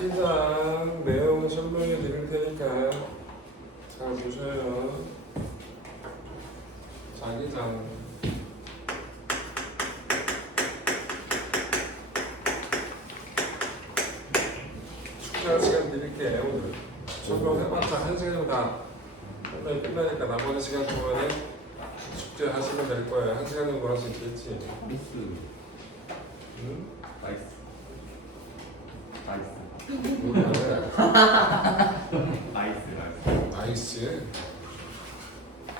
자기장 내용 설명해 드릴 테니까 잘 보셔요. 자기장 축제할 시간 드릴게요. 오늘 설명해봤자 1시간이면 다 설명이 끝나니까 나머지 시간 동안에 숙제 하시면 될 거예요. 1시간 정도 할 수 있겠지. 미스. 응? 나이스. 나이스. 나이스. 나이스. 나이스.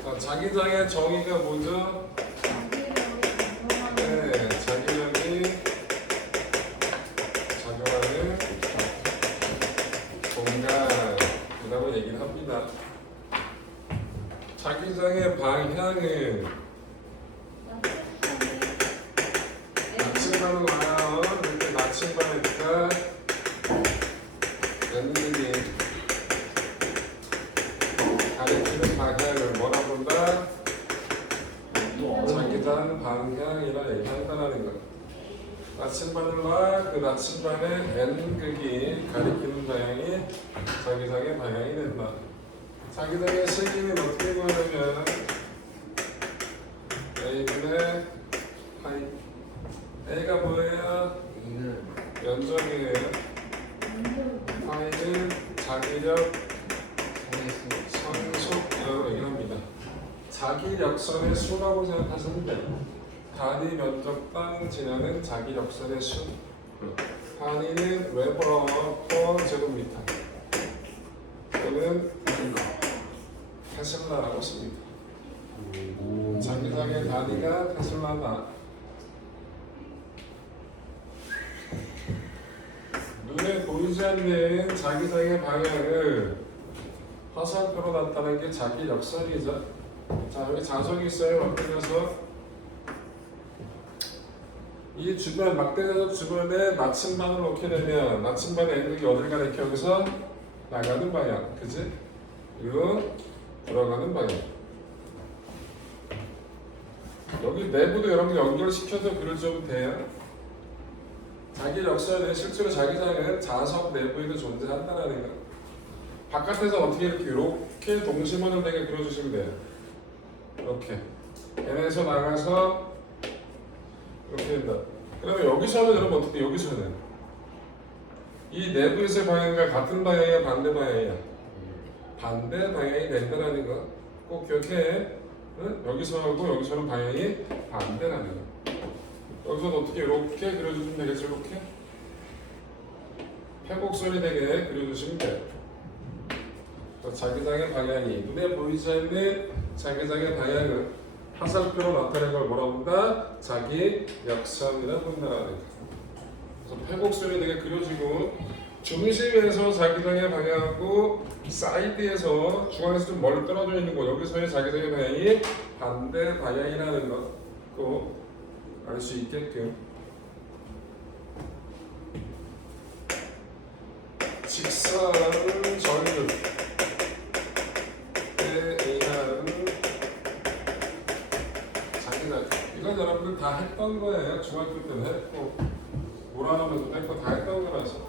자, 자기장의 정의가 뭐죠? 네, 자기력이 작용하는 공간이라고 얘기를 합니다. 자기장의 방향은 나침반으로 와요. 이렇게 나침반이니까 왼쪽이 가리키는 방향을 뭐라 본다? 자기장 방향이라 얘기한다는 거. 나침반을 놔, 그 나침반의 N극이 가리키는 방향이 자기장의 방향이 된다. 자기장의 세기는 어떻게 구하냐면 A분의 파이. A가 뭐예요? 면적이에요. 파이는 자기력 선속이라고 얘기합니다. 자기력선의 수라고 생각하시면 돼요. 단위 면적당 지나는 자기력선의 수. 단위는 웨버 퍼 제곱미터 또는 테슬라라고 씁니다. 자기장의 단위가 테슬라다. 눈에 보이지 않는 자기장의 방향을 화살표로 나타낸 게 자기력선이죠. 자, 여기 자석이 있어요. 막대자석. 이 주변 막대자석 주변에 나침반을 놓게 되면 나침반의 N극이 어딜 가리켜? 여기서 나가는 방향, 그지? 그리고 들어가는 방향. 여기 내부도 여러분들 연결시켜서 그려주면 돼요. 자기력선은 실제로 자기장은 자석 내부에도 존재한다는 거. 바깥에서 어떻게 이렇게 동심원을 되게 그려주시면 돼요. 이렇게 얘네에서 나가서 이렇게 된다. 그러면 여기서는 여러분 어떻게 여기서는 이 내부에서의 방향과 같은 방향이야 반대 방향이야? 반대 방향이 된다는 거 꼭 기억해. 응? 여기서하고 여기서는 방향이 반대라는 거. 여기서는 어떻게 이렇게 그려주시면 되겠죠? 이렇게 회복선이 되게 그려주시면 돼요. 자기장의 방향이 눈에 보이지 않는 자기장의 방향을 화살표로 나타낸 걸 뭐라고 본다? 자기력선이라고 본다는 거예요. 그래서 회복선이 되게 그려지고 중심에서 자기장의 방향하고 사이드에서 중앙에서 좀 멀리 떨어져 있는 곳 여기서의 자기장의 방향이 반대 방향이라는 거 꼭 알 수 있게끔. 직선 전류 이건 여러분들 다 했던 거예요. 중학교 때도 했고 모라노면도 했고 다 했던 거라서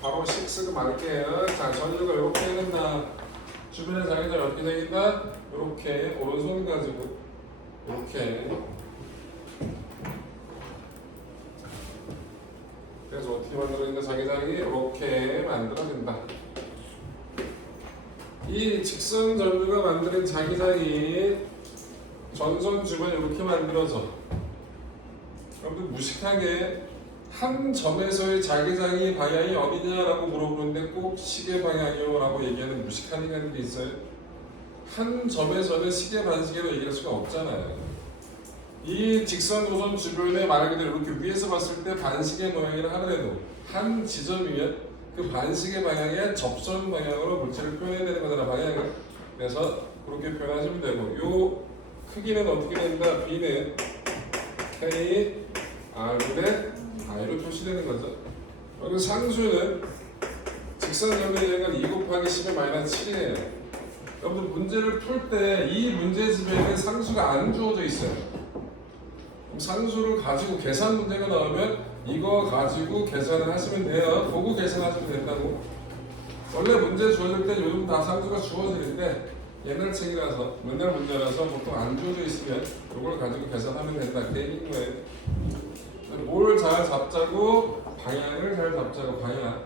바로 6가 말게요. 자, 전류가 이렇게 된다. 주변에 자기장 어떻게 되겠다? 이렇게 오른손 가지고 이렇게. 그래서 어떻게 만들어진다? 자기장이 이렇게 만들어진다. 이 직선 전류가 만드는 자기장이 전선 주변에 이렇게 만들어져. 여러분들 무식하게 한 점에서의 자기장이 방향이 어디냐라고 물어보는데 꼭 시계 방향이요 라고 얘기하는 무식한 인간들이 있어요. 한 점에서는 시계 반시계로 얘기할 수가 없잖아요. 이 직선 노선 주변에 말 그대로 이렇게 위에서 봤을 때 반시계 모양이라 하더라도 한 지점이면 그 반시계 방향의 접선 방향으로 물체를 표현해야 되는 거잖아, 방향을. 그래서 그렇게 표현하시면 되고, 요 크기는 어떻게 된다? B는 K, R분의 I로 표시되는 거죠. 여기 상수는 직선점의 얘가 2 곱하기 10의 마이너스 7이에요. 여러분들 문제를 풀 때 이 문제 집에는 상수가 안 주어져 있어요. 그럼 산수를 가지고 계산 문제가 나오면 이거 가지고 계산을 하시면 돼요. 보고 계산하시면 된다고. 원래 문제 주어질 때 요즘 다 산수가 주어지는데 옛날 책이라서 맨날 문제라서 보통 안 주어져 있으면 이걸 가지고 계산하면 된다. 그 얘기인 거예요. 뭘 잘 잡자고 방향을 잘 잡자고 방향.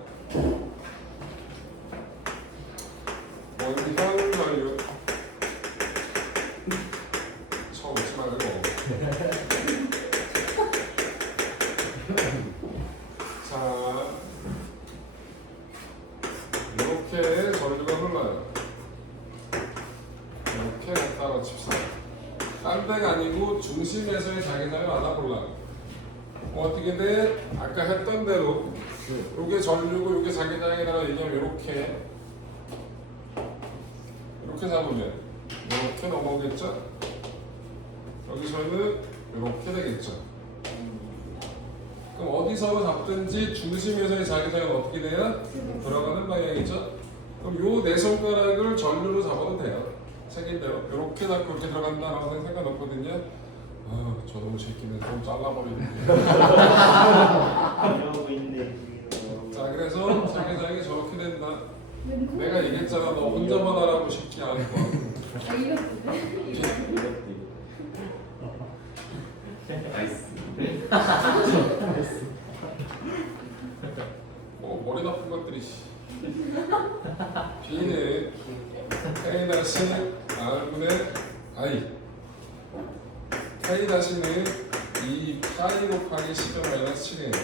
원형 전류. 처음 웃지 말고. 자, 이렇게 전류가 흘러요. 이렇게 갖다가 칩시다. 딴 데가 아니고 중심에서의 자기장을 알아보려고. 어떻게 돼? 아까 했던 대로 요게 전류고 요게 자기장이라고 얘기하면 이렇게 잡으면 이렇게 넘어오겠죠? 여기서는 이렇게 되겠죠? 그럼 어디서 잡든지 중심에서의 자기장은 어떻게 돼요? 들어가는 방향이죠? 그럼 요 네 손가락을 전류로 잡아도 돼요. 책인데요. 이렇게 잡고 이렇게 들어간다라고 생각 없거든요. 아, 저놈 새끼는 좀 잘라버리는데. 이러고 있네. 자, 그래서 자기장이 저렇게 된다. 내가 얘기했잖아. 너 혼자만 하라고 쉽지 않고. 나이스. 머리 나쁜 것들이. B는 K-R분의 I. K-는 2 파이 곱하기 10의 마이너스 7이에요.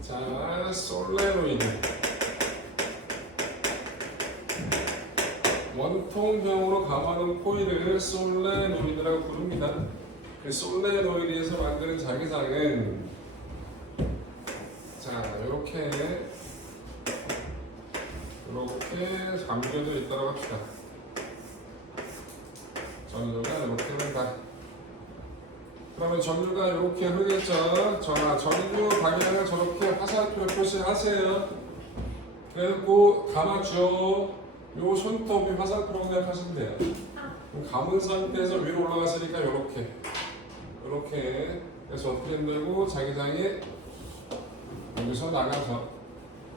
자, 솔레노이드. 원통형으로 감하는 코일을 솔레노이드라고 부릅니다. 그 솔레노이드에서 만드는 자기장은 자, 이렇게 감겨져 있다고 합시다. 전류가 이렇게 된다. 그러면 전류가 이렇게 흐르겠죠. 전류 방향을 저렇게 화살표로 표시하세요. 그리고 감아줘. 요 손톱이 화살표로 생각하시면 돼요. 그럼 감은 상태에서 위로 올라갔으니까 이렇게 그래서 어떻게 된다고 자기장이 여기서 나가서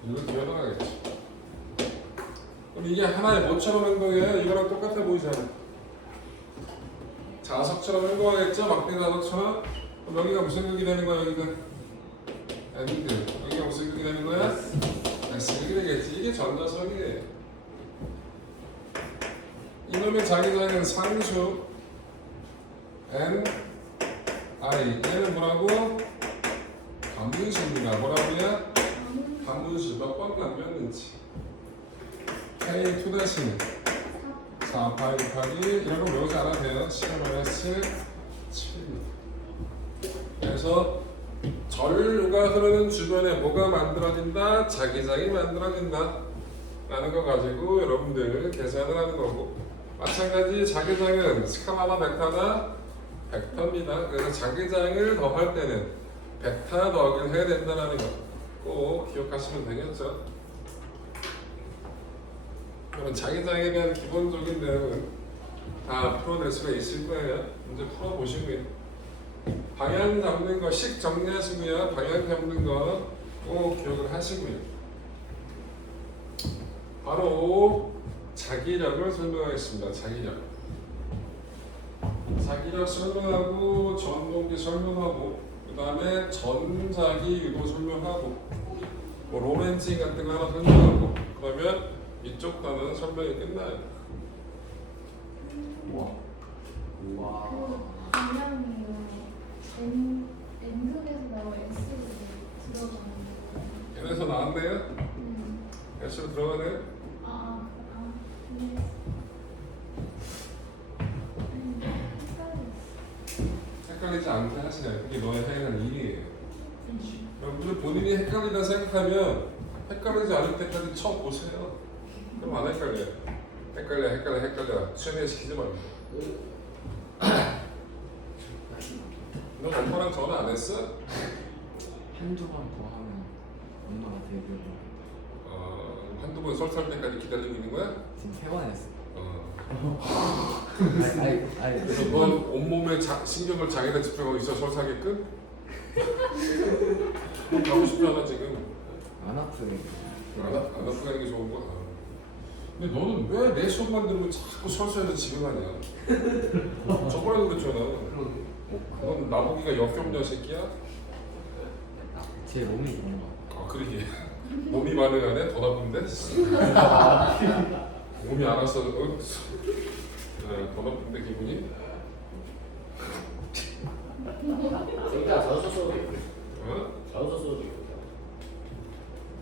이걸 뛰어나가겠지. 그럼 이게 하나의 뭐처럼 행동해요? 이거랑 똑같아 보이잖아요. 자석처럼 행동하겠죠? 막대 자석처럼. 그럼 여기가 무슨 극이 되는 거야? 여기가 엔드. 여기가 무슨 극이 되는 거야? S 극이 되겠지. 이게 전자석이에요. 이놈의 자기장은 상수 N I. 얘는 뭐라고? 반문수입니다. 뭐라고요? 반문수 몇 번 남겼는지. K2-는 4 파이 곱하기 이런 거 외우지 않아도 돼요. 10-7 그래서 전류가 흐르는 주변에 뭐가 만들어진다? 자기장이 만들어진다 라는 거 가지고 여러분들 계산을 하는 거고, 마찬가지 자기장은 스칼라나 벡터나 벡터입니다. 그래서 자기장을 더할 때는 벡터 더하기를 해야 된다는 거 꼭 기억하시면 되겠죠. 그러면 자기장에 대한 기본적인 내용은 다 풀어낼 수가 있을 거예요. 이제 풀어보시고요. 방향 잡는 거 식 정리하시고요. 방향 잡는 거 꼭 기억을 하시고요. 바로 자기력을 설명하겠습니다. 자기력 설명하고 전동기 설명하고 그 다음에 전자기 유도 설명하고 뭐 로맨팅 같은 거 하나 설명하고 그러면 이쪽 단어는 설명이 끝나요. 와. 방향이요. N극에서 나와 S로 들어가는 거. N에서 나왔네요? S로 들어가네요? 근데 헷갈리지 않게 하시나요? 그게 너의 해야 할 일이에요. 여러분들 본인이 헷갈리다 생각하면 헷갈리지 않을 때까지 쳐보세요. 그럼 안 헷갈려요. 헷갈려. 최대시키지 말고. 너 엄마랑 전화 안 했어? 한두 번 더 하면 엄마가 데뷔를 한두 번 설치할 때까지 기다리고 있는 거야? 지금 3번 했어. 그래서 넌 온몸에 신경을 자기가 집중하고 있어 설사게끔? 넌 가고 싶지 않아 지금? 안 아프네. 안 아프게 하는 게 좋은 거야. 근데 너는 왜 내 수업만 들으면 자꾸 설사해서 집에 가냐? 저번에도 그랬잖아. 넌 나보기가 역겹냐 새끼야? 제 몸이 그런가. 아 그러게. 몸이 반응하네? 더 나쁜데? 몸이 알아서 더 나쁜데 기분이? 진짜 자소서 써도 되고 어? 자소서 써도 되고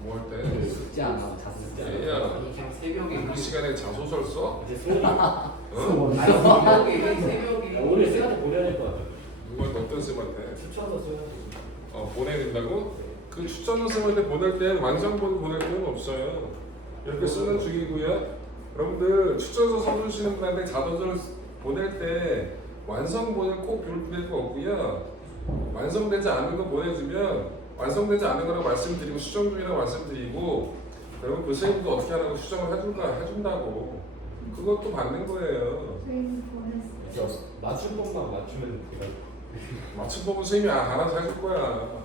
뭐 할 때? 쉽지 않아. 자세. 야 그냥 새벽에 그 시간에 자소설 써? 이제 새벽에 어? 새벽에 오늘 쌤한테 보내야 될 것 같아. 누가 어떤 쌤한테? 추천서 써야지. 보내야 된다고? 그 추천서 쌤한테 보낼 때 완성본 보낼 필요는 없어요. 이렇게 쓰는 중이고요. 여러분들 추천서 써주시는 분한테 자소서를 보낼 때 완성본을 꼭 볼 필요가 없고요. 완성되지 않은 거 보내주면 완성되지 않은 거라고 말씀드리고 수정 중이라고 말씀드리고 여러분 그 쌤도 어떻게 하라고 수정을 해준다고 그것도 받는 거예요. 선생님 보냈어요. 맞춘 것만 맞추면 내가 맞춤법은 쌤이 알아서 해줄 거야.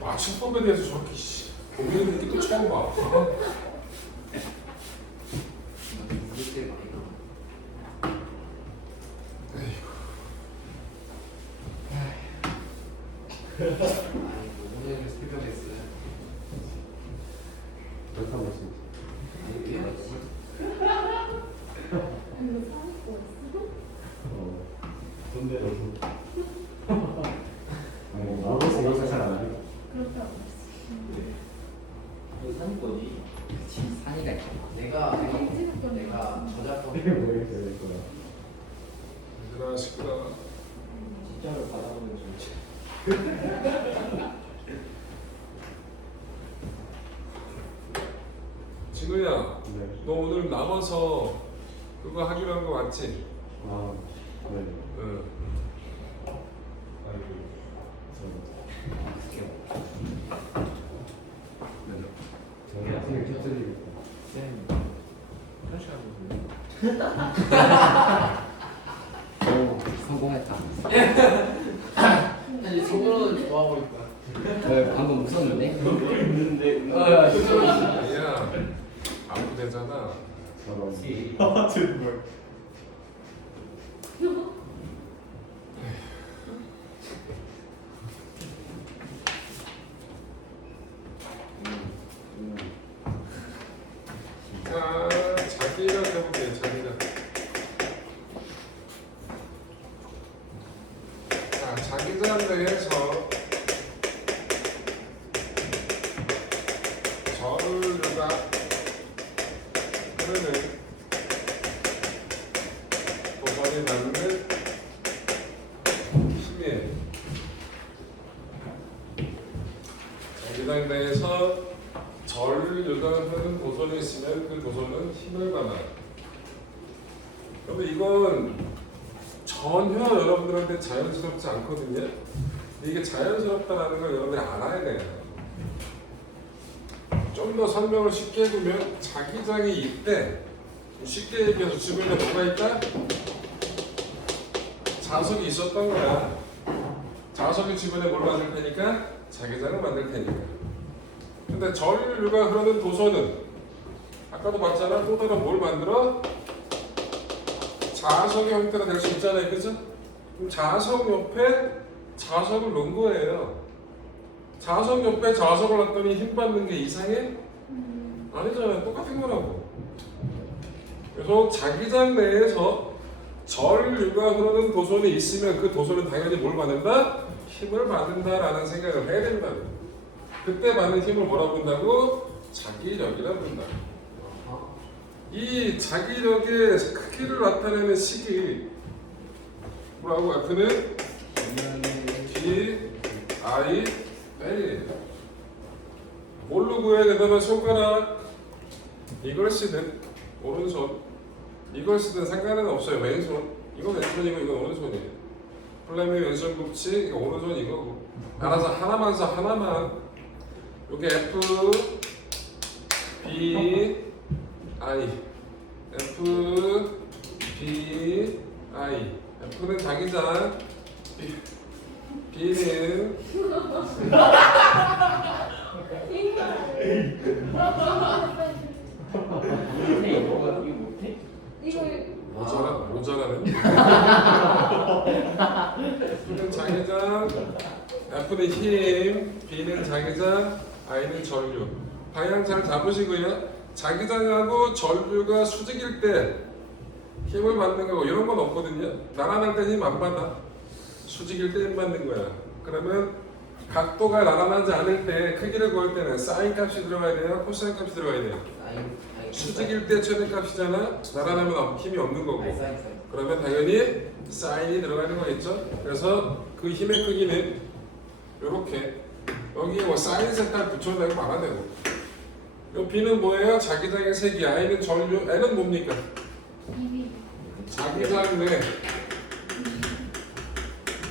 맞춤법에 대해서 저렇게 고민하는 게 또 처음 봐. 우리 때 많이 나. 오늘 새벽에 써요. 그렇다 말씀. 이거 사고 있어? 근데 나로서 영상 잘안 해. 그렇다고 했어. 이거 상권이 그치. 산이가 있잖아. 내가 저작권. 이게 뭐겠어야 될 거야. 얘들아 시끄러. 진짜로 받아보면 좋지. 진우야, 네. 너 오늘 남아서 그거 하기로 한 거 맞지? 아, 네. 응. 저기 학생 캡슐이겠다. 쌤. 프레시하고 오, 성공했다. 아니 저거는 좋아하고 있다. 방금 웃었는데? 있는데. 야, 아무 되잖아. 저런. 자, 자기가 해볼게요. 자기가. 자, 자기장 내에서 저류가 흐르는 도선이 낳는 힘이에요. 자기장 내에서 전류가 흐르는 도선이 있으면 그 도선은 힘을 받아요. 그런데 이건 전혀 여러분들한테 자연스럽지 않거든요. 이게 자연스럽다는 걸 여러분들이 알아야 돼요. 좀 더 설명을 쉽게 해주면 자기장이 있대. 쉽게 얘기해서 주변에 뭐가 있다? 자석이 있었던 거야. 자석이 주변에 뭘 만들 테니까? 자기장을 만들 테니까. 근데 전류가 흐르는 도선은 아까도 봤잖아. 또 다른 뭘 만들어? 자석의 형태가 될 수 있잖아요. 그죠? 그럼 자석 옆에 자석을 놓은 거예요. 자석 옆에 자석을 놨더니 힘 받는 게 이상해? 아니잖아요. 똑같은 거라고. 그래서 자기장 내에서 전류가 흐르는 도선이 있으면 그 도선은 당연히 뭘 받는다? 힘을 받는다라는 생각을 해야 된다고. 그때 받는 힘을 뭐라고 본다고? 자기력이라고 본다. 이 자기력의 크기를 나타내는 식이 뭐라고? F는 G, I, L. 뭘로 구해야 된다면 손가락 이걸 쓰든 오른손 이걸 쓰든 상관은 없어요. 왼손 이건 왼손이고 이건 오른손이에요. 플레밍 왼손 굽치 이거 오른손 이거고 알아서 하나만 써 하나만. 요게 F, B, I F, B, I. F는 자기장, B는 근데 이거 못해? 이거 모자라네. F는 자기장, F는 힘, B는 자기장, I는 전류. 방향 잘 잡으시고요. 자기장하고 전류가 수직일 때 힘을 받는 거고 이런 건 없거든요. 나란할 때 힘 안 받아. 수직일 때 힘 받는 거야. 그러면 각도가 나란하지 않을 때 크기를 구할 때는 사인 값이 들어가야 돼요? 코사인 값이 들어가야 돼요? 수직일 때 최대값이잖아. 나란하면 힘이 없는 거고. 사인. 그러면 당연히 사인이 들어가는 거겠죠. 그래서 그 힘의 크기는 이렇게 여기에 뭐 사인 색깔 붙여내고 말아내고. 요 B는 뭐예요? 자기장의 색이. I는 전류. N은 뭡니까? 자기장 내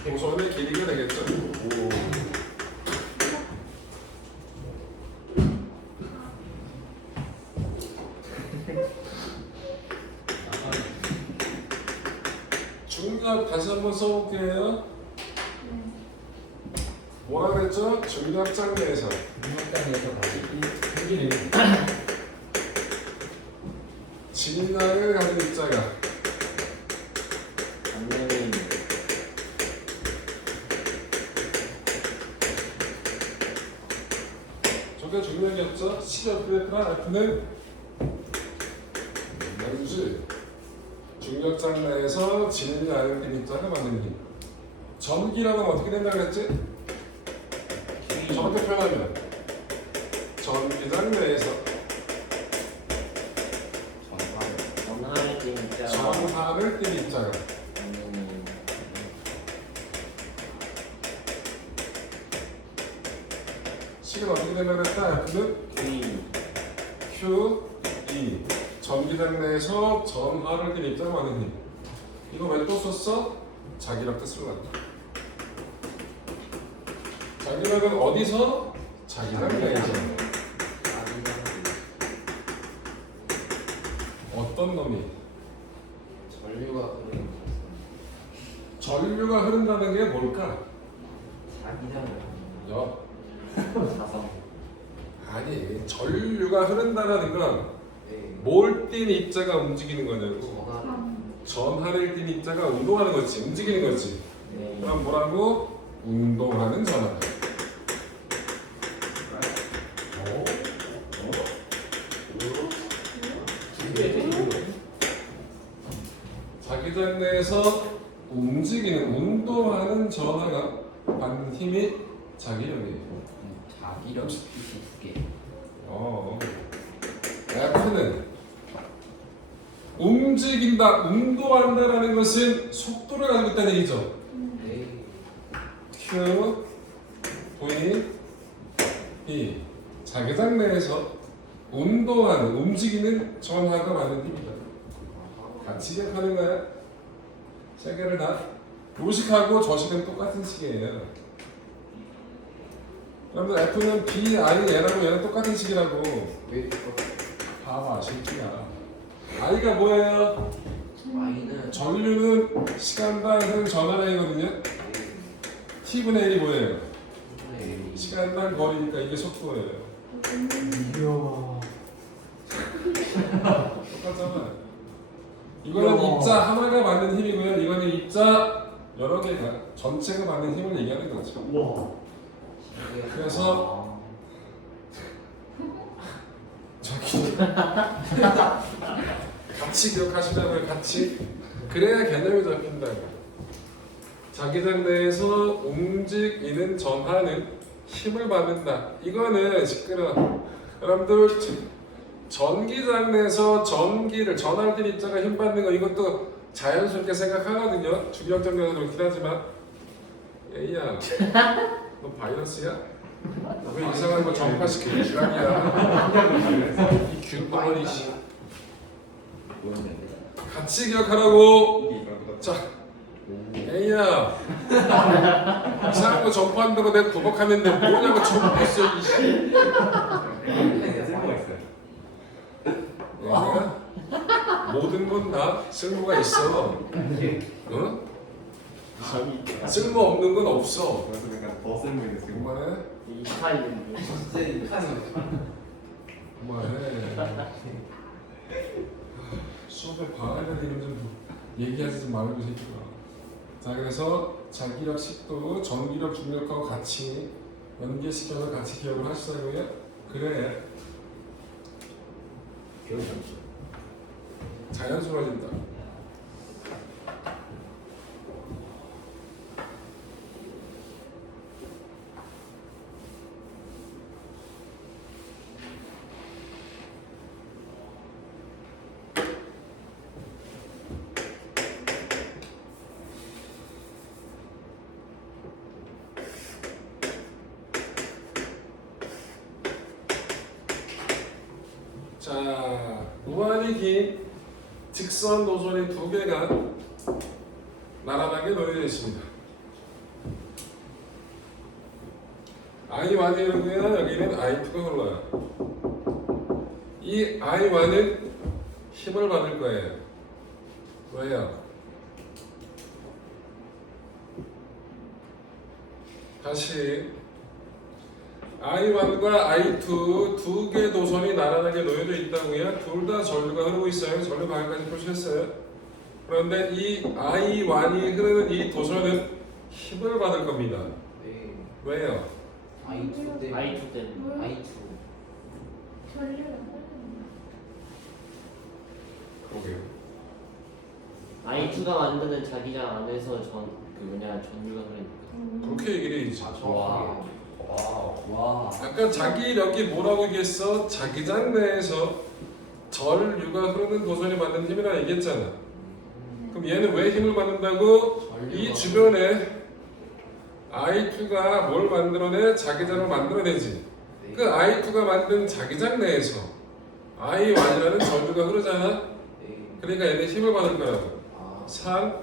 고선의 길이가 되겠죠. 중력 다시 한번 써볼게요. 뭐라 그랬죠? 중력 장내에서 중력장에서 다시 생기는 진량을 가진 입자가 장면이 저게 중력이었죠? C F의 F는 양수 중력장 내에서 진량을 가진 입자가 받는 힘. 전기라는 어떻게 된다 그랬지? 저렇게 표현하면 전기장 내에서 전하를 진짜 전하를 띈 입자가 식은 어떻게 된다 그랬다? F는 Q, E 전기장 내에서 전하를 띈 입자가 받는 힘. 이거 왜 또 썼어? 자기력 뜻을 놨다. 자기력은 어디서? 자기장 내에서. 어떤 놈이? 전류가 흐르는 전류가 흐른다는 게 뭘까? 자기장을 여. 자성. 아니, 전류가 흐른다는 건 네. 뭘 띈 입자가 움직이는 거냐고. 전하를 띈 입자가 운동하는 거지, 움직이는 거지. 네. 그럼 뭐라고? 운동하는 전하. 자기장 내에서 움직이는, 운동하는 전하가 받는 힘이 자기력이에요. 자기력 두개. F는 움직인다, 운동한다라는 것은 속도를 가지고 있다는 얘기죠. 네. Q, V, B. 자기장 내에서 운동하는, 움직이는 전하가 받는 힘이다. 같이 기억하는 거야. 세 개를 다. 요식하고 저식은 똑같은 식이에요. 여러분들 F는 B, I, 얘라고 얘는 똑같은 식이라고. 왜 이거? 봐봐, 새끼야. I가 뭐예요? Y는 전류는 시간당 흐르는 전하량이거든요. T분의 1이 뭐예요? 네. 시간당 거리니까 이게 속도예요. 이야 똑같잖아. 이거는 입자 하나가 받는 힘이고요. 이거는 입자 여러 개가 전체가 받는 힘을 얘기하는 거죠. 와 그래서 저기 같이 기억하시자고요. 같이. 그래야 개념이 잡힌다고. 자기장 내에서 움직이는 전하는 힘을 받는다. 이거는 시끄러. 여러분들 전기장 내에서 전기를 전할 때 입자가 힘 받는 거 이것도 자연스럽게 생각하거든요. 중력장면에서 그렇긴 하지만 얘야 너 바이러스야? 왜 이상한 거 전파시키는 주량이야? 이 균덩어리 씨. 같이 기억하라고. 자, 에이야 이상한 거 전파한다고 내가 구박하는데 뭐냐고 전파했어 이 씨. 쓸모가 있어요 얘가 못 대부분 다 쓸모가 있어. 응? 쓸모없는 건 없어. 그래서 그냥 더 쓸모 있는 지금. 그만해. 이 스타일인데. 그만해. 수업에 방해를 이름 좀 얘기하지 좀 말고 새끼가. 자, 그래서 자기력식도 전기력, 중력하고 같이 연계시켜서 같이 기억을 하시자고요. 그래 기억이 자연스러워진다. 자, 무한히 긴 직선 노선이 두 개가 나란하게 놓여져 있습니다. I1이고요. 여기는 I2가 흘러요. 이 I1은 힘을 받을 거예요. 왜요? 다시 I1과 I2 두 개 도선이 나란하게 놓여져 있다고요. 둘 다 전류가 흐르고 있어요. 전류 방향까지 표시했어요. 그런데 이 I1이 흐르는 이 도선은 힘을 받을 겁니다. 네. 왜요? I2 때문에. I2 때문에. I2. 전류가 흐르는 그러게요. I2가 만드는 자기장 안에서 전류가 흐르니까. 그렇게 얘기를 해야지. 아, 정확하게. 와. 아까 자기력이 뭐라고 얘기했어? 자기장 내에서 전류가 흐르는 도선이 받는 힘이라 얘기했잖아. 그럼 얘는 왜 힘을 받는다고? 이 주변에 I2가 뭘 만들어내? 자기장을 만들어내지. 네. 그 I2가 만든 자기장 내에서 I1이라는 전류가 흐르잖아. 네. 그러니까 얘는 힘을 받을 거라고. 아, 3.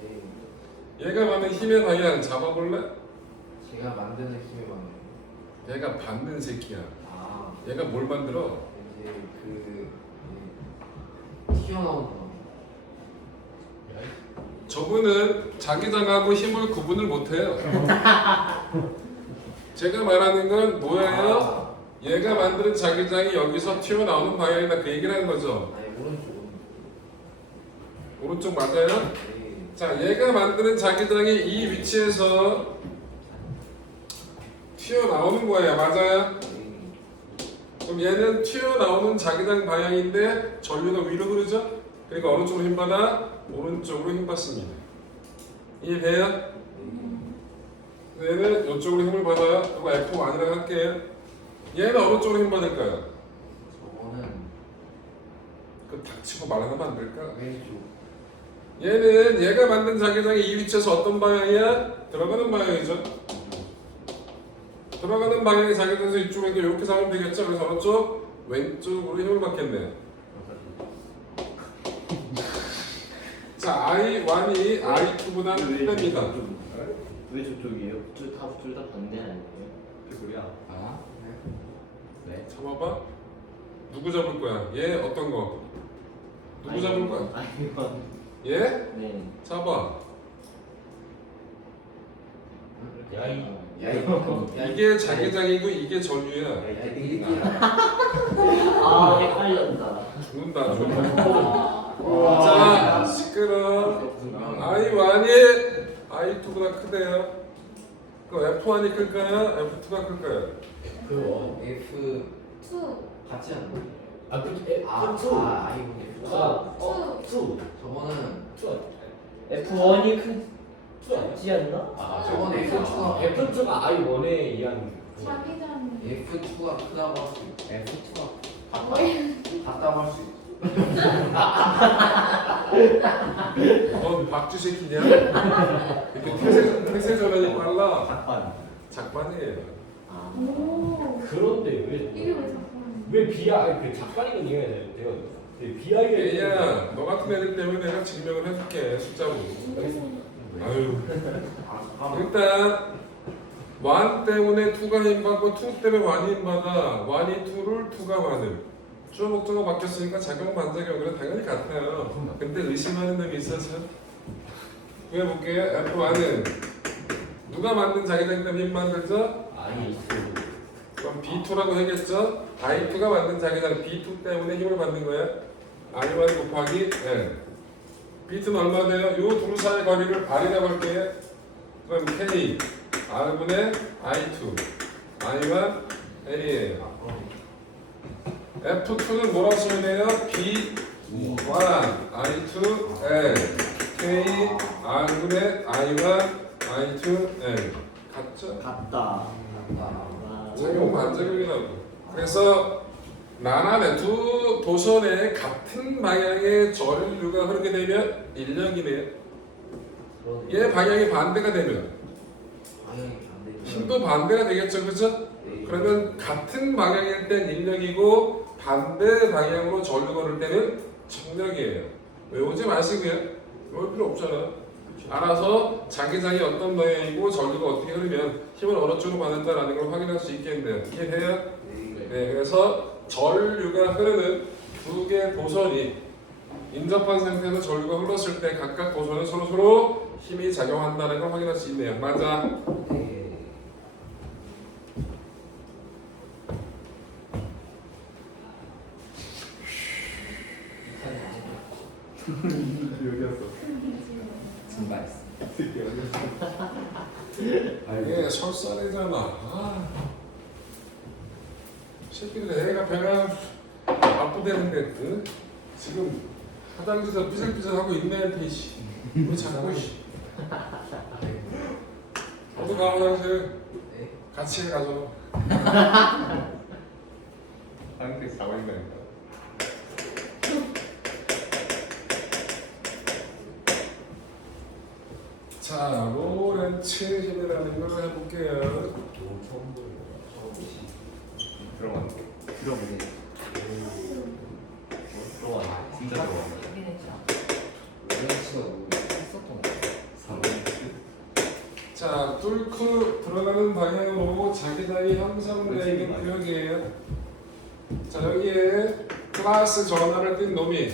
네. 얘가 받는 힘의 방향 잡아볼래? 제가 만드는 힘이 많아요. 얘가 받는 새끼야. 아, 얘가 뭘 만들어? 이제 튀어나오는 거. 저분은 자기장하고 힘을 구분을 못해요. 제가 말하는 건 뭐예요? 아, 얘가 만드는 자기장이 여기서 튀어나오는 방향이다 그 얘기를 하는 거죠. 아니 오른쪽. 오른쪽 맞아요? 네. 자, 얘가 만드는 자기장이 이 위치에서 튀어나오는 거예요. 맞아요? 네. 그럼 얘는 튀어나오는 자기장 방향인데 전류가 위로 흐르죠? 그러니까 어느 쪽으로 힘받아? 오른쪽으로 힘받습니다. 이해돼요? 얘는 이쪽으로 힘을 받아요. 이거 F1이라고 할게요. 얘는 어느 쪽으로 힘받을까요? 저거는 그 닥치고 말하면 안 될까? 왼쪽. 얘는 얘가 만든 자기장이 이 위치에서 어떤 방향이야? 들어가는 방향이죠. 들어가는 방향이 자기장에서 이쪽으로 이렇게 잡으면 되겠죠? 그래서 어느 쪽? 왼쪽으로 힘을 받겠네요. 자, I1이 I2보다 크답니다. 왜 저쪽이에요? 둘 다 반대 아니에요? 그 소리야. 아? 네. 잡아봐. 누구 잡을 거야? 얘 어떤 거? 누구 잡을 거야? I1. 얘? 네. 잡아. 야이. 이게 자기장이고 이게 전류야. 아 헷갈렸다. 죽는다. 자, 시끄러. I1이 I2보다 크대요. 그럼 F1이 클까요? F2가 클까요? F 투, 같지 않나요? F2. 아이고 투. 저거는 F1이 크지 않나? 저거는 F2가 F2가 I1에 의한 자기장. F2가 크다고 할 수 있고 F2가 왜? 같다고 할 수 있고 넌 박쥐 새끼냐? 이렇게 태세 전환이 빨라. 작반. 작반이에요. 오. 그런데 이게 왜 잠깐만. 왜 비하 그 작반이건 이해가 돼요. 비하가 얘야, 너 같은 애들 때문에 내가 증명을 해줄게 숫자로. 아유. 일단 1 때문에 2가 힘받고 2 때문에 1이 힘받아. 1이 2를 2가 받음. 주어 목적어 바뀌었으니까 작용 반작용은 당연히 같아요. 근데 의심하는 놈이 있어서 구해볼게요. F1은 누가 만든 자기장 때문에 힘 만들죠? 아이 그럼 B2라고 하겠죠? I2가 만든 자기장 B2 때문에 힘을 받는 거야. I1 곱하기 L. B2는 얼마 돼요? 이 둘 사이의 거리를 R이라고 할게요. 그럼 K R분의 I2 I1 L이에요. F2는 뭐라고 쓰면 돼요? B1 I2 L K R분의 I1 I2 L 같죠? 같다. 작용 반작용이라고. 그래서 나란히 두 도선에 같은 방향의 전류가 흐르게 되면 인력이네요. 얘 방향이 반대가 되면 방향이 안 되죠. 힘도 반대가 되겠죠, 그죠? 네. 그러면 같은 방향일 땐 인력이고 반대 방향으로 전류가 흐를 때는 정력이에요. 외우지 마시고요. 외울 필요 없잖아. 알아서 자기장이 어떤 방향이고 전류가 어떻게 흐르면 힘을 어느 쪽으로 받는다라는 걸 확인할 수 있겠네요. 이해돼요? 네. 네, 그래서 전류가 흐르는 두 개의 도선이 인접한 상태에서 전류가 흘렀을 때 각각 도선은 서로 힘이 작용한다는 걸 확인할 수 있네요. 맞아. 네. 여기였어. 정말. 새끼 여기였어. 이게 설사래잖아. 아. 새끼들 애가 배가 아프대는데 응? 지금 화장실에서 삐질삐질 하고 있네. 씨. 왜 자꾸 씨. 너도 가 화장실. 네. 같이 가죠. 한테 자고 있다니까. 자, 로렌츠 힘이라는 걸 해볼게요. 들어간. 들어보세요. 들어와. 진짜 들어간. 로렌츠가 뭐 했었던 거. 자, 뚫고 들어가는 방향으로 자기장이 형성되는 구역이에요. 자, 여기에 플러스 전하를 띈 놈이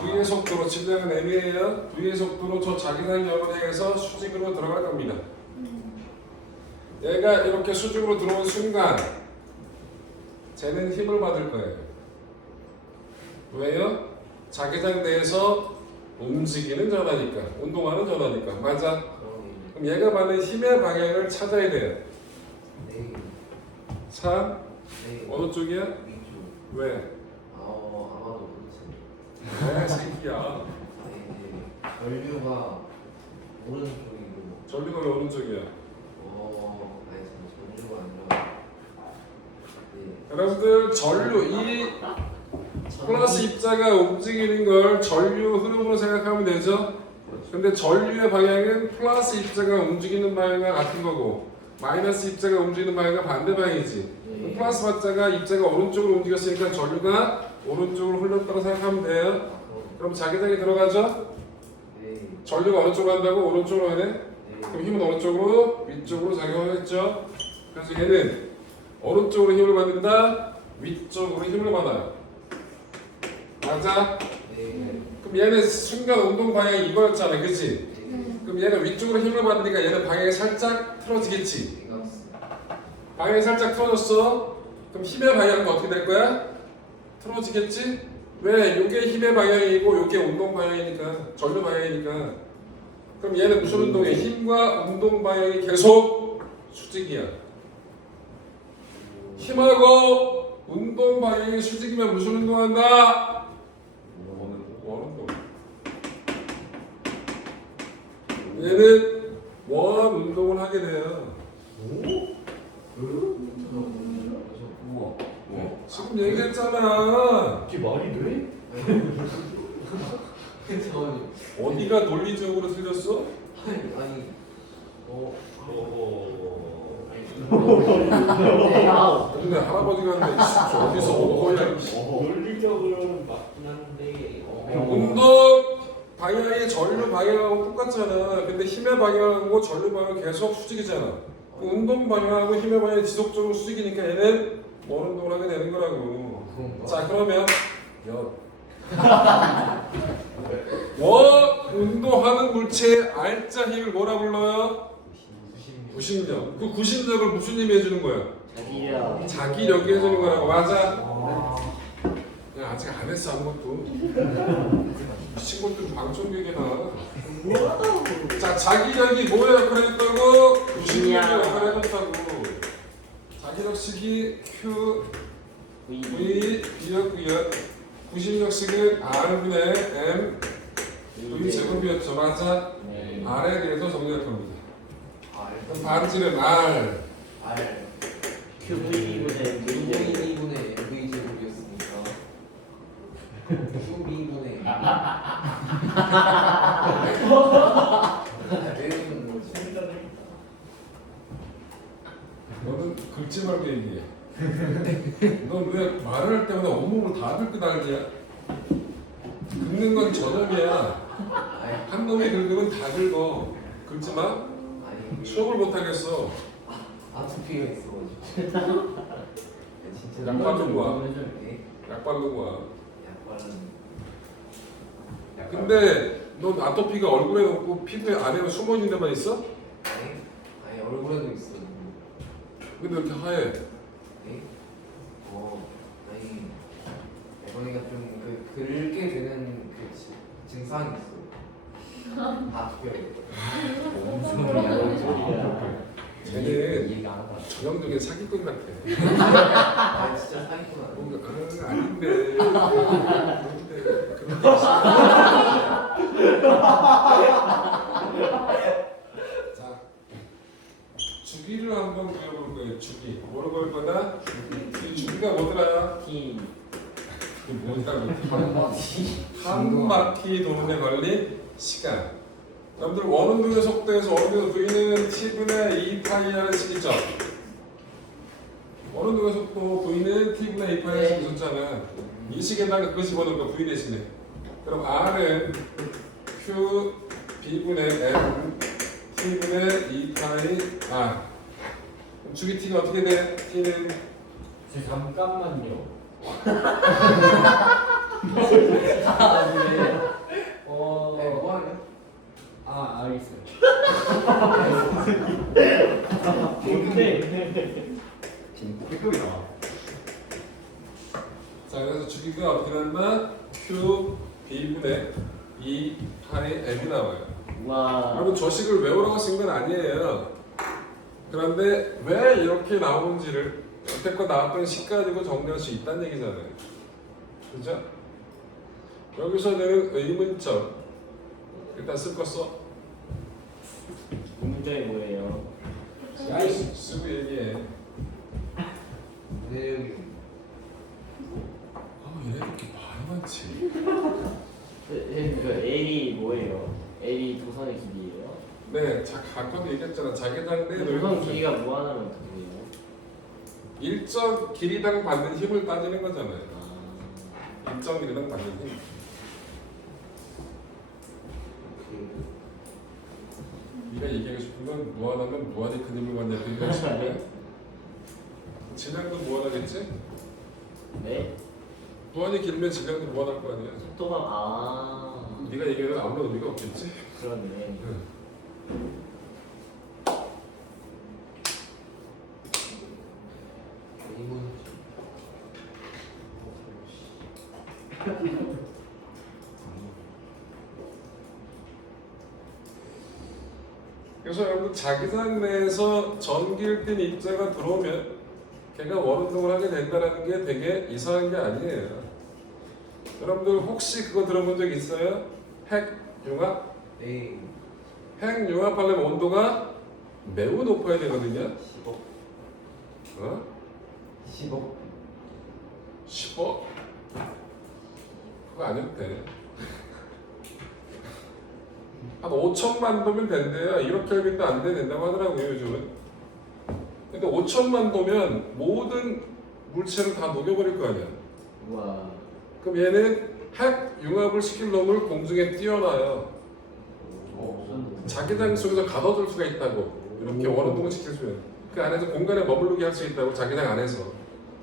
V의 속도로 질량은 M이에요. V의 속도로 저 자기장력을 향해서 수직으로 들어갈 겁니다. 얘가 이렇게 수직으로 들어온 순간 쟤는 힘을 받을 거예요. 왜요? 자기장 내에서 움직이는 전하니까, 운동하는 전하니까. 맞아? 그럼 얘가 받는 힘의 방향을 찾아야 돼요. 네. 3, 네. 어느 쪽이야? 위쪽. 왜? 아마도 그렇지. 왜 새끼야? 네. 전류가 오른쪽이고. 전류가 왜 오른쪽이야? 아니 전류가 아니라. 네. 여러분들 전류, 이 플러스 입자가 움직이는 걸 전류 흐름으로 생각하면 되죠? 근데 전류의 방향은 플러스 입자가 움직이는 방향과 같은 거고 마이너스 입자가 움직이는 방향과 반대 방향이지. 네. 플러스 입자가 오른쪽으로 움직였으니까 전류가 오른쪽으로 흘렀다고 생각하면 돼요. 그럼 자기장이 들어가죠? 네. 전류가 어느 쪽으로 간다고? 오른쪽으로 하네? 네. 그럼 힘은 어느 쪽으로? 위쪽으로 작용하겠죠? 그래서 얘는 오른쪽으로 힘을 받는다? 위쪽으로 힘을 받아요. 맞아? 네. 그럼 얘는 순간 운동 방향이 이거였잖아, 그치? 네. 그럼 얘가 위쪽으로 힘을 받으니까 얘는 방향이 살짝 틀어지겠지? 내가 방향이 살짝 틀어졌어? 그럼 힘의 방향은 어떻게 될 거야? 틀어지겠지? 왜? 요게 힘의 방향이고 요게 운동 방향이니까, 전류 방향이니까. 그럼 얘는 무슨 운동이야? 힘과 운동 방향이 계속 수직이야. 힘하고 운동 방향이 수직이면 무슨 운동한다? 원운동. 얘는 원 운동을 하게 돼요. 우와. 지금 얘기했잖아. 이게 말이 돼? 잠깐만요. 어디가 논리적으로 틀렸어? 아니 근데 할아버지가 하는데 어디서 어거야. 논리적으로는 맞긴 한데 운동 방향이 전류 방향하고 똑같잖아. 근데 힘의 방향하고 전류 방향 계속 수직이잖아. 그 운동 방향하고 힘의 방향이 지속적으로 수직이니까 얘는 원운동을 하게 되는 거라고. 그런가? 자 그러면 원운동하는 물체의 알짜 힘을 뭐라 불러요? 구심력. 그 구심력을 무슨 힘이 해주는 거야? 자기야. 자기력이 해주는 거라고. 맞아? 아, 야 아직 안 했어 아무것도. 이 친구들 방청객이나. 자 자기력이 뭐의 역할을 했다고? 구심력의 역할을 해줬다고. 자기력식이 Q V B였고요. 구심력식은 R분의 M V 제곱이었죠. 맞아? 네. R에 대해서 정리할 겁니다. R. 그럼 반지는 R. R. QV분의 V 제곱. QV분의 MV 제곱이었으니까 QV분의 외우는 거지. 너는 긁지 말고 얘기해. 넌 왜 말을 할 때마다 온몸을 다 긁고 다니냐? 긁는 건 전염이야. 아니, 한 놈이 긁으면 다 긁어. 긁지 마. 아니 수업을 못 하겠어. 아토피가 있어가지고. 진짜 약 바르고 와. 네? 약 바르고 와. 약발은 근데 넌 아토피가 얼굴에 없고 피부에 안에 숨어 있는 데만 있어? 아니 얼굴에도 있어. 근데 왜 이렇게 하얘? 네? 아니 애번이가 좀 그 긁게 되는 그 증상이 있어. 아토피가. 무슨 소리야? 쟤는 이해가 안 가. 전형적인 사기꾼 같아. 아 진짜 사기꾼 아니야. 뭔가 아닌데. 그런데 그런 게 있어. 자, 주기를 한번 그려볼 거예요. 주기. 뭐로 걸 거다? 이 주기가 뭐더라? T. 그 뭐냐고. 한 바퀴 도는 데 걸린 시간. 여러분들 원운동의 속도에서 원운동의 V는 T분의 2파이라는 식이 있죠? 원운동의 속도 V는 T분의 2파이라는 식이 있었잖아. 이 식에다가 그거 집어넣을 거 V 대신에. 그럼 R은 Q B분의 M T분의 2파이 R. 그럼 주기 T가 어떻게 돼? T는 잠깐만요. 네, 뭐 하냐? 알겠어요. 근데 삐끗이 나와. 자 그래서 주기가 어떻게 난다? Q B분의 2파이 M이 나와요. 와. 여러분 저 식을 외우라고 쓴 건 아니에요. 그런데 왜 이렇게 나오는지를 여태껏 나왔던 식 가지고 정리할 수 있다는 얘기잖아요. 그죠? 여기서는 의문점 일단 쓸 거 써. 문장이 뭐예요? 쓰고 얘기해. 네. 얘네 이렇게 말이 많지. 그 L이 뭐예요? L이 도선의 길이에요? 네, 아까도 얘기했잖아. 자기장 내 도선 길이가 무한하면 어떻게 돼요? 일정 길이당 받는 힘을 따지는 거잖아요. 아. 일정 길이당 받는 힘. 네가 얘기하고 싶은 건 무한하면 무한히 큰 힘을 받냐 그 얘기하고 싶은 거야? 질량도 무한하겠지? 네? 무한히 길면 질량도 무한할 거 아니야? 속도가 아. 네가 얘기하는 아무런 의미가 없겠지? 그렇네. 이분 그래서 여러분 자기장 내에서 전기를 띤 입자가 들어오면 걔가 원운동을 하게 된다는 게 되게 이상한 게 아니에요. 여러분들 혹시 그거 들어본 적 있어요? 핵융합? 네. 핵융합하려면 온도가 매우 높아야 되거든요. 10억. 어? 10억. 10억? 그거 아니면 돼. 한 5천만 도면 된대요. 1억 켈빈도 안 된다고 하더라고요 요즘은. 근데 5천만 도면 모든 물체를 다 녹여버릴 거 아니야. 우와. 그럼 얘는 핵융합을 시킬 놈을 공중에 띄워놔요. 자기장 속에서 가둬둘 수가 있다고. 이렇게 원운동을 시킬 수 있는. 그 안에서 공간에 머무르게 할 수 있다고 자기장 안에서.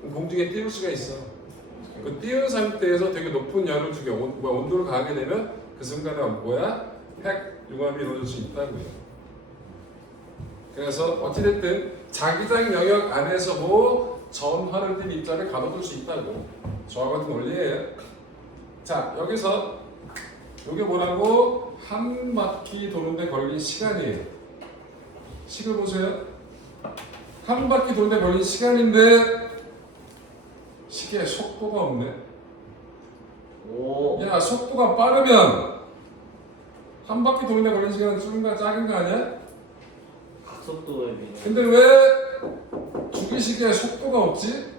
공중에 띄울 수가 있어. 그 띄운 상태에서 되게 높은 열을 주게 온도를 가하게 되면 그 순간에 뭐야? 핵 융합이 이루어질 수 있다고요. 그래서 어찌됐든 자기장 영역 안에서 뭐 전하를 띤 입자를 가둬둘 수 있다고. 저와 같은 원리예요. 자, 여기서 이게 뭐라고? 한 바퀴 도는데 걸린 시간이에요. 식을 보세요. 한 바퀴 도는데 걸린 시간인데 시계에 속도가 없네. 오. 야, 속도가 빠르면 한 바퀴 도는데 걸린 시간은 좁은가 작은 거 아니야? 각속도에 비해. 근데 왜 주기시계에 속도가 없지?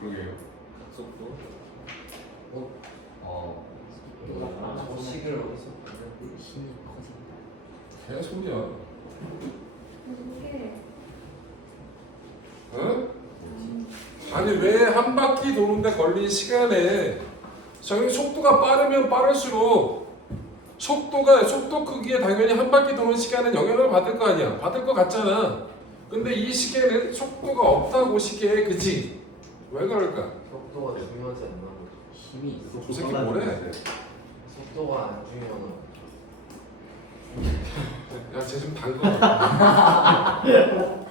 그러게요. 각속도. 저 식을 어디서 봤는데 힘이 커진다. 개소리야. 이게 응? 아니 왜 한 바퀴 도는데 걸린 시간에 저기 속도가 빠르면 빠를수록 속도 크기에 당연히 한 바퀴 도는 시간은 영향을 받을 거 아니야. 받을 거 같잖아. 근데 이 시계는 속도가 없다고 시계에. 그치? 왜 그럴까? 속도가 중요하지 않나? 힘이 있어. 저 새끼 뭐래? 속도가 안 중요하나? 야, 쟤 좀 담궈.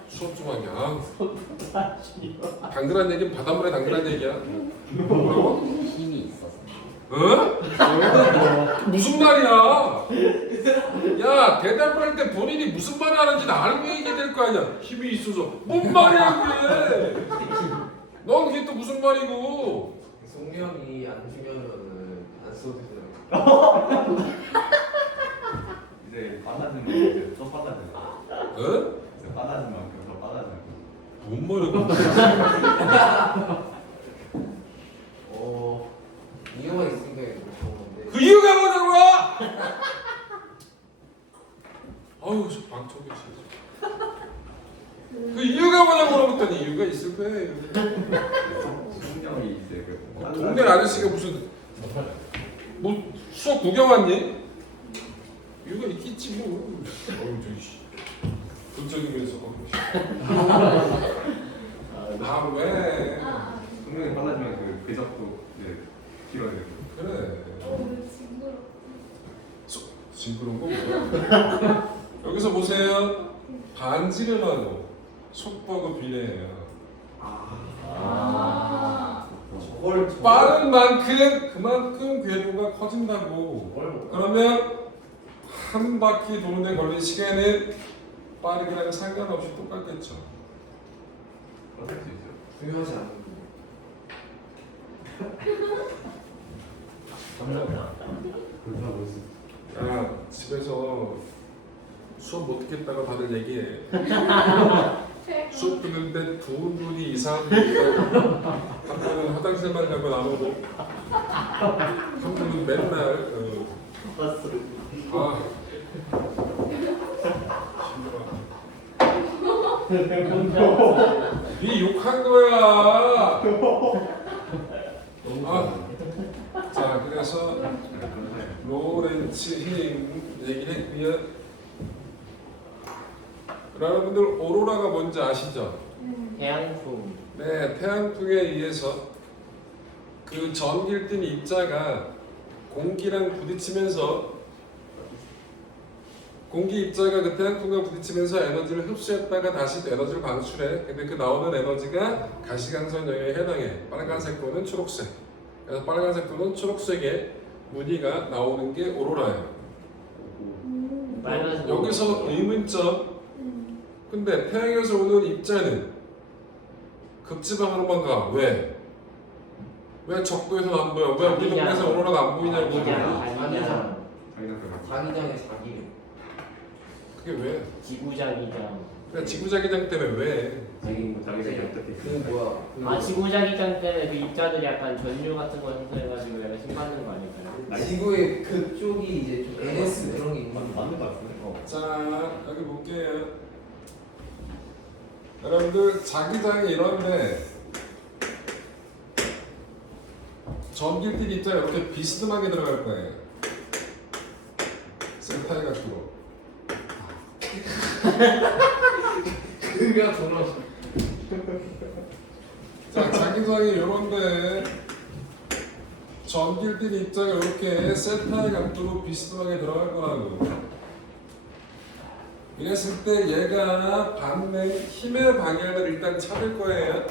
수업 좀 하냐? 당근한 얘기는 바닷물에 당근한 얘기야. 뭐라고? 힘이 있어서. 어? 무슨 말이야? 야, 대답을 할 때 본인이 무슨 말을 하는지 알고 얘기해야 될 거 아니야. 힘이 있어서. 뭔 말이야 그게? 넌 그게 또 무슨 말이고? 송명이 안 주면은 안 써도 되잖아. 이제 빨라지는 만큼 이제 더 빨라지는 거. 어? 이제 빨라지는 만큼 더 빨라지는 거. 뭔 말이야? 이유가 있으니까 이거 좋은데. 그 이유가 뭐냐고요? 아유, 저 방청객 진짜. 그 이유가 뭐냐고 물어봤더니 이유가 있을 거예요. 신경이 이제 그 동네 아저씨가 무슨 뭐 수업 구경 왔니? 이유가 있겠지 뭐. 어우 저기 돈적이면서 아 왜? 분명히 빨라지면 그 궤적도 이제 길어지고. 그래. 왜 징그러? 징그러운 거 뭐야? 여기서 보세요. 반지름 하고 속도하고 비례해요. 저걸 빠른 만큼 그만큼 궤도가 커진다고. 그러면 한 바퀴 도는데 걸린 시간은 빠르기랑 상관없이 똑같겠죠. 그럴 수 있어요. 중요하지 않은데. 야, 집에서 수업 못 듣겠다고 다들 얘기해. 수업 듣는데 두 분이 이상한 분이고 한 분은 화장실만 가고 나오고 한 분은 맨날 아 힘들어. 네 욕한 거야. 자, 그래서 로렌츠 힘 얘기를 했고요. 여러분들 오로라가 뭔지 아시죠? 태양풍. 네, 태양풍에 의해서 그 전기를 띤 입자가 공기랑 부딪히면서 공기 입자가 그 태양풍과 부딪히면서 에너지를 흡수했다가 다시 에너지를 방출해. 근데 그 나오는 에너지가 가시광선 영역에 해당해. 빨간색 또는 초록색. 그래서 빨간색 또는 초록색의 무늬가 나오는 게 오로라예요. 빨간색. 여기서 의문점. 근데 태양에서 오는 입자는 극지방으로만 가. 왜? 왜 적도에서는 안 보여? 왜 우리 동네에서 오로라가 안 보이냐고. 자기장. 자기장의 자기. 그게 왜? 지구자기장. 그냥 지구자기장 때문에 왜? 자기장이 어떻게 그 뭐야? 지구자기장 때문에 그 입자들이 약간 전류 같은 거 생성해가지고 약간 힘 받는 거 아닐까요? 지구의 그쪽이 이제 좀 NS 그런 게 있는 맞는 것 같은데. 자, 여기 볼게요. 여러분들 자기장이 이런데 전기를 띤 입자가 이렇게 비스듬하게 들어갈 거예요. 센타이 각도로. 그가 돌아. 자, 자기장이 이런데 전기딜 입자가 이렇게 세타의 각도로 비스듬하게 들어갈 거라고. 이랬을 때 얘가 받는 힘의 방향을 일단 찾을 거예요.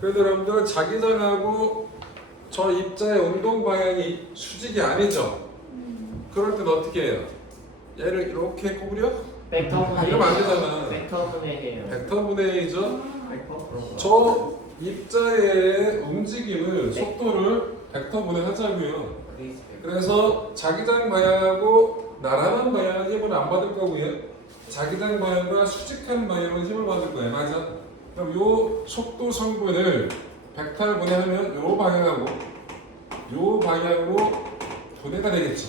그래도 여러분들 자기장하고 저 입자의 운동 방향이 수직이 아니죠. 그럴 땐 어떻게 해요? 얘를 이렇게 구부려? 벡터분해. 이러면 안 되잖아. 벡터분해해요. 벡터 분해이죠. 그런 거. 저 입자의 움직임을 속도를 벡터 분해하자고요. 그래서 자기장 방향하고 나란한 방향은 힘을 안 받을 거고요. 자기장 방향과 수직한 방향은 힘을 받을 거예요. 맞아? 그럼 요 속도 성분을 벡터 분해하면 요 방향하고 요 방향으로 분해가 되겠죠.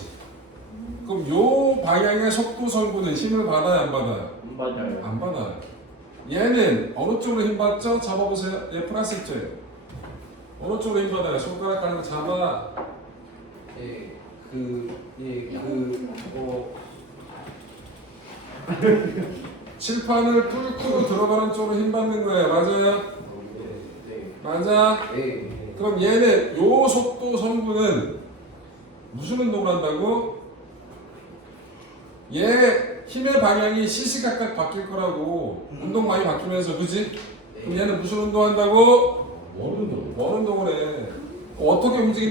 그럼 요 방향의 속도 성분은 힘을 받아요, 안 받아요? 맞아요. 안 받아요. 얘는 어느 쪽으로 힘 받죠? 잡아보세요. 얘 플러스 입자예요. 어느 쪽으로 힘 받아요? 손가락 가는 거 잡아. 칠판을 뚫고 들어가는 쪽으로 힘 받는 거예요. 맞아요? 맞아? 네. 그럼 얘는 요 속도 성분은 무슨 운동을 한다고? 얘 힘의 방향이 시시각각 바뀔 거라고. 운동 많이 바뀌면서, 그지? 그럼 얘는 무슨 운동 한다고? 모르는 원 운동을 해. 어떻게 움직이는지